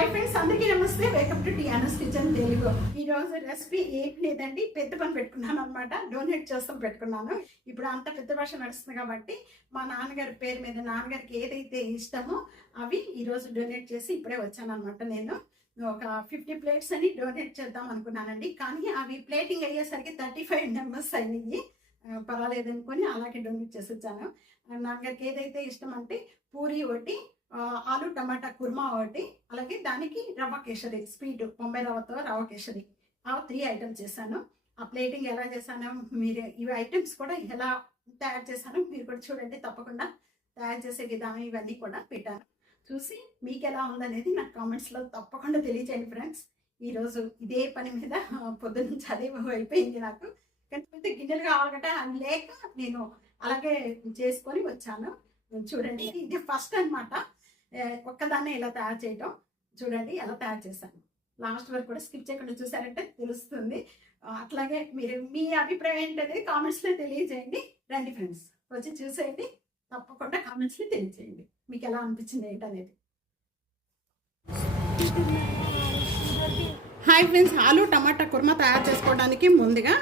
Hi friends అందరికీ నమస్తే. Welcome to Tiana's kitchen Telugu ఈరోజు రెసిపీ ఏం లేదండి పెద్ద పని పెట్టుకున్నాను అనమాట డొనేట్ చేస్తాం పెట్టుకున్నాను. ఇప్పుడు అంత పెద్ద భాష నడుస్తుంది కాబట్టి మా నాన్నగారి పేరు మీద నాన్నగారికి ఏదైతే ఇష్టమో అవి ఈరోజు డొనేట్ చేసి ఇప్పుడే వచ్చాను అనమాట నేను. ఒక ఫిఫ్టీ ప్లేట్స్ అని డొనేట్ చేద్దాం అనుకున్నానండి. కానీ అవి ప్లేటింగ్ అయ్యేసరికి థర్టీ ఫైవ్ మెంబర్స్ అయినాయి. పర్వాలేదనుకొని పర్వాలేదు అనుకొని అలాగే డొనేట్ చేసి వచ్చాను. నాన్నగారికి ఏదైతే ఇష్టం అంటే పూరి ఒకటి ఆలు టమాటా కుర్మా ఒకటి అలాగే దానికి రవ్వ కేసరి స్వీట్ బొంబాయి రవ్వతో రవ్వ కేసరి ఆ త్రీ ఐటమ్స్ చేశాను. ఆ ప్లేటింగ్ ఎలా చేశాను మీరు ఇవి ఐటమ్స్ కూడా ఎలా తయారు చేశాను మీరు కూడా చూడండి తప్పకుండా తయారు చేసే విధానం ఇవన్నీ కూడా పెట్టాను. చూసి మీకు ఎలా ఉందనేది నాకు కామెంట్స్లో తప్పకుండా తెలియచేయండి ఫ్రెండ్స్ ఈరోజు ఇదే పని మీద పొద్దున్న చదివి అయిపోయింది నాకు. కానీ గిన్నెలు కావాలంటే అని లేక నేను అలాగే చేసుకొని వచ్చాను. చూడండి ఇది ఫస్ట్ అన్నమాట. ఒక్కదాన్నే ఇలా తయారు చేయటం చూడండి ఎలా తయారు చేశాను. లాస్ట్ వరకు కూడా స్కిప్ చేయకుండా చూసారంటే తెలుస్తుంది. అట్లాగే మీరు మీ అభిప్రాయం ఏంటనేది కామెంట్స్లో తెలియజేయండి. రండి ఫ్రెండ్స్ వచ్చి చూసేయండి. తప్పకుండా కామెంట్స్లో తెలియజేయండి. మీకు ఎలా అనిపించింది ఏంటనేది. హాయ్ ఫ్రెండ్స్ ఆలు టమాటా కుర్మా తయారు చేసుకోవడానికి ముందుగా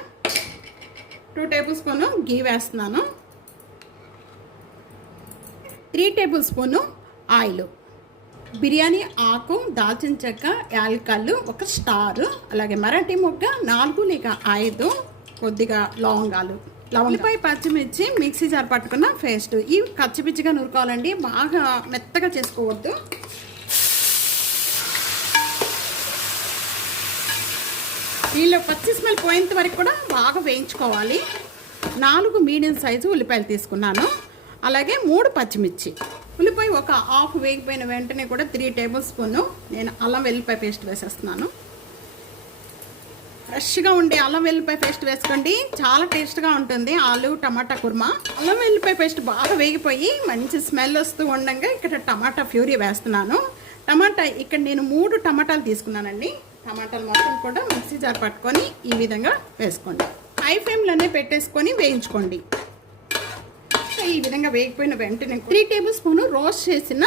టూ టేబుల్ స్పూను గీ వేస్తున్నాను. Three tablespoon oil. బిర్యానీ ఆకు దాల్చిన చెక్క యాలకాలు ఒక స్టార్ అలాగే మరాఠీ మొగ్గ నాలుగు లేక ఐదు కొద్దిగా లవంగాలు. లవంగిపై పచ్చిమిర్చి మిక్సీ జార్ పట్టుకున్న పేస్ట్. ఇవి కచ్చిపిచ్చిగా నూరుకోవాలండి. బాగా మెత్తగా చేసుకోవద్దు. వీళ్ళు పచ్చి స్మెల్ పోయేంత వరకు కూడా బాగా వేయించుకోవాలి. నాలుగు మీడియం సైజు ఉల్లిపాయలు తీసుకున్నాను. అలాగే మూడు పచ్చిమిర్చి. ఉల్లిపాయ ఒక హాఫ్ వేగిపోయిన వెంటనే కూడా త్రీ టేబుల్ స్పూన్ నేను అల్లం వెల్లిపాయ పేస్ట్ వేసేస్తున్నాను. ఫ్రెష్గా ఉండే అల్లం వెల్లిపాయ పేస్ట్ వేసుకోండి. చాలా టేస్ట్గా ఉంటుంది ఆలు టమాటా కుర్మా. అల్లం వెల్లిపాయ పేస్ట్ బాగా వేగిపోయి మంచి స్మెల్ వస్తూ ఉండగా ఇక్కడ టమాటా ఫ్యూరీ వేస్తున్నాను. టమాటా ఇక్కడ నేను మూడు టమాటాలు తీసుకున్నానండి. టమాటాలు మొత్తం కూడా మిక్సీ జార్ పట్టుకొని ఈ విధంగా వేసుకోండి. హై ఫ్లేమ్లోనే పెట్టేసుకొని వేయించుకోండి. ఈ విధంగా వేగిపోయిన వెంటనే త్రీ టేబుల్ స్పూన్ రోస్ట్ చేసిన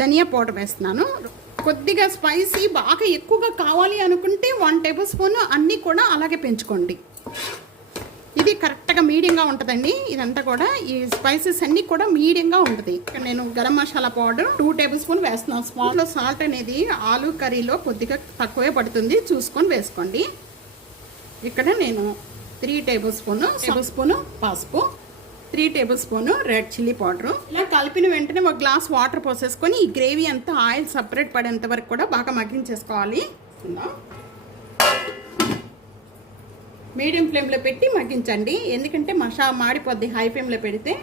ధనియా పౌడర్ వేస్తున్నాను. కొద్దిగా స్పైసీ బాగా ఎక్కువగా కావాలి అనుకుంటే వన్ టేబుల్ స్పూన్ అన్నీ కూడా అలాగే పెంచుకోండి. ఇది కరెక్ట్గా మీడియంగా ఉంటుందండి. ఇదంతా కూడా ఈ స్పైసెస్ అన్నీ కూడా మీడియంగా ఉంటుంది. ఇక్కడ నేను garam masala powder two tablespoon వేస్తున్నాను. స్మాల్లో సాల్ట్ అనేది ఆలు కర్రీలో కొద్దిగా తక్కువే పడుతుంది. చూసుకొని వేసుకోండి. ఇక్కడ నేను three table spoon table spoon పసుపు three tablespoon red chilli powder. ఇలా కలిపిన వెంటనే ఒక గ్లాస్ వాటర్ పోసేసుకొని ఈ గ్రేవీ అంతా ఆయిల్ సపరేట్ పడేంత వరకు కూడా బాగా మగ్గించేసుకోవాలి. మీడియం ఫ్లేమ్లో పెట్టి మగ్గించండి. ఎందుకంటే మషా మాడిపోద్ది హై ఫ్లేమ్లో పెడితే.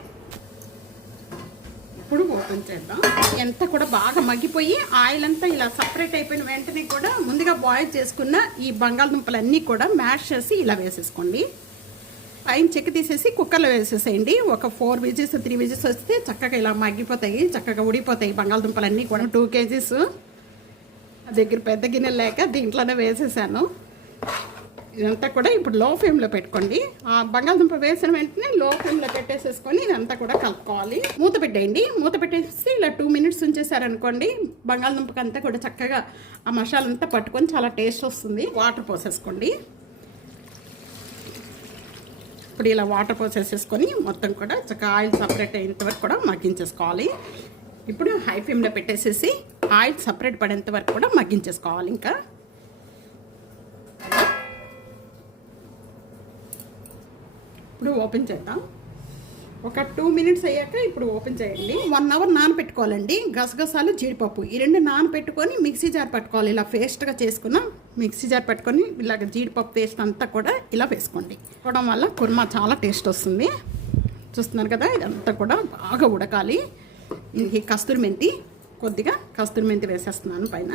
ఇప్పుడు ఓపెన్ చేద్దాం. ఎంత కూడా బాగా మగ్గిపోయి ఆయిల్ అంతా ఇలా సపరేట్ అయిపోయిన వెంటనే కూడా ముందుగా బాయిల్ చేసుకున్న ఈ బంగాళదుంపలన్నీ కూడా మ్యాష్ చేసి ఇలా వేసేసుకోండి. పైన చెక్క తీసేసి కుక్కర్లో వేసేసేయండి. ఒక ఫోర్ విజిల్స్ త్రీ విజిల్స్ వస్తే చక్కగా ఇలా మగ్గిపోతాయి చక్కగా ఉడిపోతాయి బంగాళదుంపలన్నీ కూడా. Two kgs. దగ్గర పెద్ద గిన్నెలు లేక దీంట్లోనే వేసేసాను. ఇదంతా కూడా ఇప్పుడు లో ఫ్లేమ్లో పెట్టుకోండి. ఆ బంగాళదుంప వేసిన వెంటనే లో ఫ్లేమ్లో పెట్టేసేసుకొని ఇదంతా కూడా కలుపుకోవాలి. మూత పెట్టేయండి. మూత పెట్టేసి ఇలా టూ మినిట్స్ ఉంచేసారనుకోండి బంగాళదుంపకంతా కూడా చక్కగా ఆ మసాలంతా పట్టుకొని చాలా టేస్ట్ వస్తుంది. వాటర్ పోసేసుకోండి. ఇప్పుడు ఇలా వాటర్ పోసేసేసుకొని మొత్తం కూడా చక్కగా ఆయిల్ సపరేట్ అయ్యేంత వరకు కూడా మగ్గించేసుకోవాలి. ఇప్పుడు హై ఫ్లేమ్లో పెట్టేసేసి ఆయిల్ సపరేట్ పడేంత వరకు కూడా మగ్గించేసుకోవాలి ఇంకా. ఇప్పుడు ఓపెన్ చేద్దాం. ఒక టూ మినిట్స్ అయ్యాక ఇప్పుడు ఓపెన్ చేయండి. వన్ అవర్ నానపెట్టుకోవాలండి. గసగసాలు జీడిపప్పు. ఈ రెండు నానపెట్టుకొని మిక్సీ జార్ పట్టుకోవాలి. ఇలా పేస్ట్గా చేసుకున్నాం మిక్సీ జార్ పెట్టుకొని ఇలాగ జీడిపప్పు పేస్ట్ అంతా కూడా ఇలా వేసుకోండి. వేసుకోవడం వల్ల కుర్మా చాలా టేస్ట్ వస్తుంది. చూస్తున్నారు కదా ఇదంతా కూడా బాగా ఉడకాలి. ఇది కస్తూరి మెంతి కొద్దిగా కస్తూరి మెంతి వేసేస్తున్నాను పైన.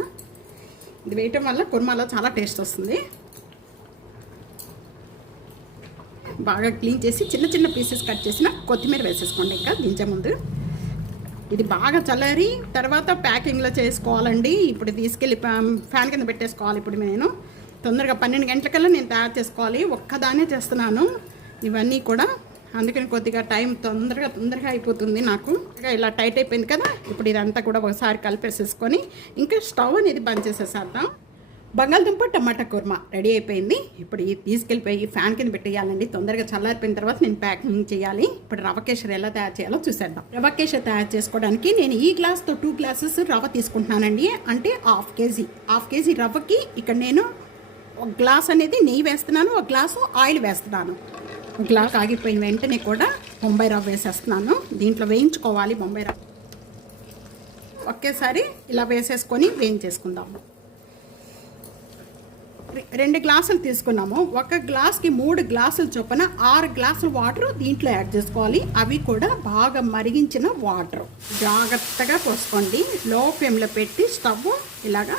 ఇది వేయటం వల్ల కుర్మాలో చాలా టేస్ట్ వస్తుంది. బాగా క్లీన్ చేసి చిన్న చిన్న పీసెస్ కట్ చేసిన కొత్తిమీర వేసేసుకోండి ఇంకా దించే ముందు. ఇది బాగా చల్లారి తర్వాత ప్యాకింగ్లో చేసుకోవాలండి. ఇప్పుడు తీసుకెళ్ళి ఫ్యాన్ ఫ్యాన్ కింద పెట్టేసుకోవాలి ఇప్పుడు నేను. తొందరగా పన్నెండు గంటలకల్లా నేను తయారు చేసుకోవాలి. ఒక్కదానే చేస్తున్నాను. ఇవన్నీ కూడా అందుకని కొద్దిగా టైం తొందరగా తొందరగా అయిపోతుంది నాకు. ఇలా టైట్ అయిపోయింది కదా. ఇప్పుడు ఇదంతా కూడా ఒకసారి కలిపేసేసుకొని ఇంకా స్టవ్ అనేది బంద్ చేసేసేద్దాం. బంగాళదుంప టమాటా కూర్మ రెడీ అయిపోయింది. ఇప్పుడు తీసుకెళ్ళిపోయి ఫ్యాన్ కింద పెట్టేయాలండి. తొందరగా చల్లారిపోయిన తర్వాత నేను ప్యాకింగ్ చేయాలి. ఇప్పుడు రవ కేసరి ఎలా తయారు చేయాలో చూసేద్దాం. రవ కేసరి తయారు చేసుకోవడానికి నేను ఈ గ్లాస్తో టూ గ్లాసెస్ రవ తీసుకుంటున్నానండి. అంటే హాఫ్ కేజీ. హాఫ్ కేజీ రవ్వకి ఇక్కడ నేను ఒక గ్లాస్ అనేది నెయ్యి వేస్తున్నాను. ఒక గ్లాసు ఆయిల్ వేస్తున్నాను. ఒక గ్లాస్ ఆగిపోయిన వెంటనే కూడా బొంబాయి రవ్వ వేసేస్తున్నాను. దీంట్లో వేయించుకోవాలి బొంబాయి రవ్వ. ఒకేసారి ఇలా వేసేసుకొని వేయించేసుకుందాము. రెండు గ్లాసులు తీసుకున్నాము. ఒక గ్లాస్కి మూడు గ్లాసులు చొప్పున ఆరు గ్లాసుల వాటర్ దీంట్లో యాడ్ చేసుకోవాలి. అవి కూడా బాగా మరిగించిన వాటర్. జాగ్రత్తగా పోసుకోండి. లో ఫ్లేమ్లో పెట్టి స్టవ్ ఇలాగా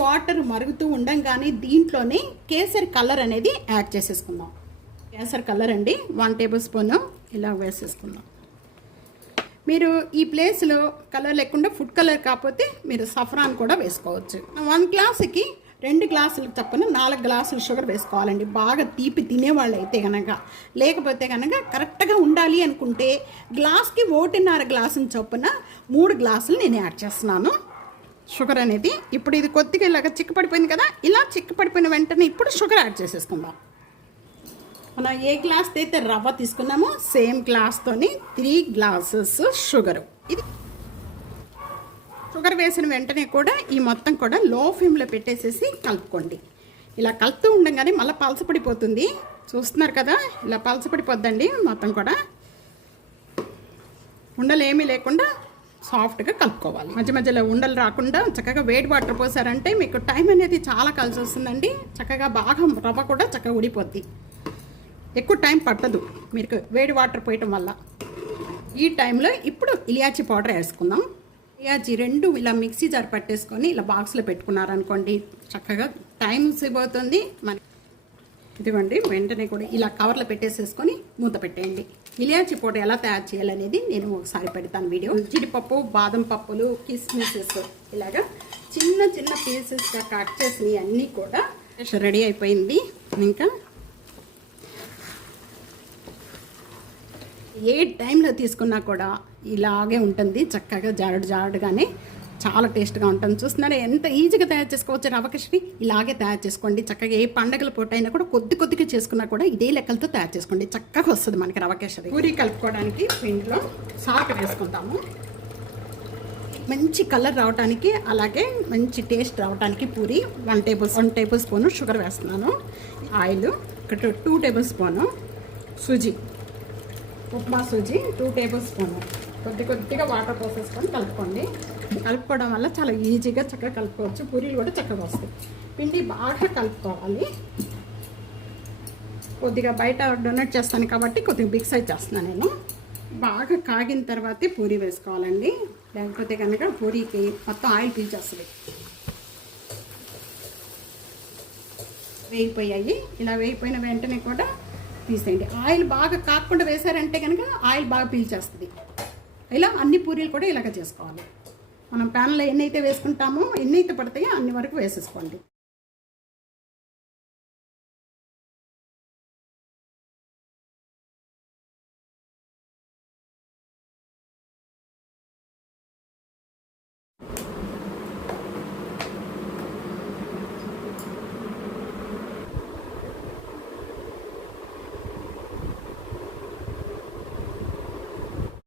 వాటర్ మరుగుతూ ఉండంగానే దీంట్లోనే కేసరి కలర్ అనేది యాడ్ చేసేసుకుందాం. కేసరి కలర్ అండి. వన్ టేబుల్ స్పూన్ ఇలా వేసేసుకుందాం. మీరు ఈ ప్లేస్లో కలర్ లేకుండా ఫుడ్ కలర్ కాకపోతే మీరు సఫరాన్ కూడా వేసుకోవచ్చు. వన్ గ్లాసుకి రెండు గ్లాసులు చప్పున నాలుగు గ్లాసులు షుగర్ వేసుకోవాలండి. బాగా తీపి తినేవాళ్ళు అయితే కనుక లేకపోతే కనుక కరెక్ట్గా ఉండాలి అనుకుంటే గ్లాస్కి ఒకటిన్నర గ్లాసుని చొప్పున మూడు గ్లాసులు నేను యాడ్ చేస్తున్నాను. షుగర్ అనేది ఇప్పుడు ఇది కొద్దిగా ఇలాగ చిక్కపడిపోయింది కదా ఇలా చిక్కపడిపోయిన వెంటనే ఇప్పుడు షుగర్ యాడ్ చేసేసుకుందాం. మనం ఏ గ్లాస్ అయితే రవ్వ తీసుకున్నామో సేమ్ గ్లాస్తోని త్రీ గ్లాసెస్ షుగర్. ఇది షుగర్ వేసిన వెంటనే కూడా ఈ మొత్తం కూడా లో ఫ్లేమ్లో పెట్టేసేసి కలుపుకోండి. ఇలా కలుపుతూ ఉండగానే మళ్ళీ పలసపడిపోతుంది చూస్తున్నారు కదా ఇలా పలసపడిపోద్దండి మొత్తం కూడా. ఉండలు ఏమీ లేకుండా సాఫ్ట్గా కలుపుకోవాలి. మధ్య మధ్యలో ఉండలు రాకుండా చక్కగా వేడి వాటర్ పోసారంటే మీకు టైం అనేది చాలా కలిసి వస్తుందండి. చక్కగా బాగా రవ్వ కూడా చక్కగా ఉడిపోద్ది ఎక్కువ టైం పట్టదు మీకు వేడి వాటర్ పోయటం వల్ల. ఈ టైంలో ఇప్పుడు ఇలియాచి పౌడర్ వేసుకుందాం. ఇలియాచి రెండు ఇలా మిక్సీ జార్ పట్టేసుకొని ఇలా బాక్స్లో పెట్టుకున్నారనుకోండి చక్కగా టైం సేవ్ అవుతుంది. మన ఇదిగోండి వెంటనే కూడా ఇలా కవర్లో పెట్టేసేసుకొని మూత పెట్టేయండి. ఇలియాచి పూట ఎలా తయారు చేయాలనేది నేను ఒకసారి పెడతాను వీడియో. జీడిపప్పు బాదం పప్పులు కిస్మిసెస్ ఇలాగా చిన్న చిన్న పీసెస్గా కట్ చేసినవి అన్నీ కూడా రెడీ అయిపోయింది. ఇంకా ఏ టైంలో తీసుకున్నా కూడా ఇలాగే ఉంటుంది చక్కగా జారుడు జారుడుగానే చాలా టేస్ట్గా ఉంటుంది. చూస్తున్నారా ఎంత ఈజీగా తయారు చేసుకోవచ్చు రవకృష్ణి ఇలాగే తయారు చేసుకోండి. చక్కగా ఏ పండగల పూట అయినా కూడా కొద్ది కొద్దిగా చేసుకున్నా కూడా ఇదే లెక్కలతో తయారు చేసుకోండి. చక్కగా వస్తుంది మనకి రవకేశ్వరి పూరి కలుపుకోవడానికి పిండిలో సాల్ట్ వేసుకుంటాము. మంచి కలర్ రావడానికి అలాగే మంచి టేస్ట్ రావడానికి puri one table one tablespoon sugar వేస్తున్నాను. ఆయిల్ ఇక్కడ two tablespoon suji upma suji two tablespoon. కొద్ది కొద్దిగా వాటర్ పోసేసుకొని కలుపుకోండి. కలుపుకోవడం వల్ల చాలా ఈజీగా చక్కగా కలుపుకోవచ్చు. పూరీలు కూడా చక్కగా వస్తాయి. పిండి బాగా కలుపుకోవాలి. కొద్దిగా బయట డొనేట్ చేస్తాను కాబట్టి కొద్దిగా బిగ్ సైజ్ చేస్తున్నాను నేను. బాగా కాగిన తర్వాతే పూరి వేసుకోవాలండి. లేకపోతే కనుక పూరీకి మొత్తం ఆయిల్ పీల్చేస్తుంది. వేగిపోయాయి. ఇలా వేగిపోయిన వెంటనే కూడా తీసేయండి ఆయిల్ బాగా కాకుండా వేసారంటే కనుక ఆయిల్ బాగా పీల్చేస్తుంది. ఇలా అన్ని పూరీలు కూడా ఇలాగ చేసుకోవాలి. మనం ప్యాన్లో ఎన్ని అయితే వేసుకుంటామో ఎన్ని అయితే పడతాయో అన్ని వరకు వేసేసుకోండి.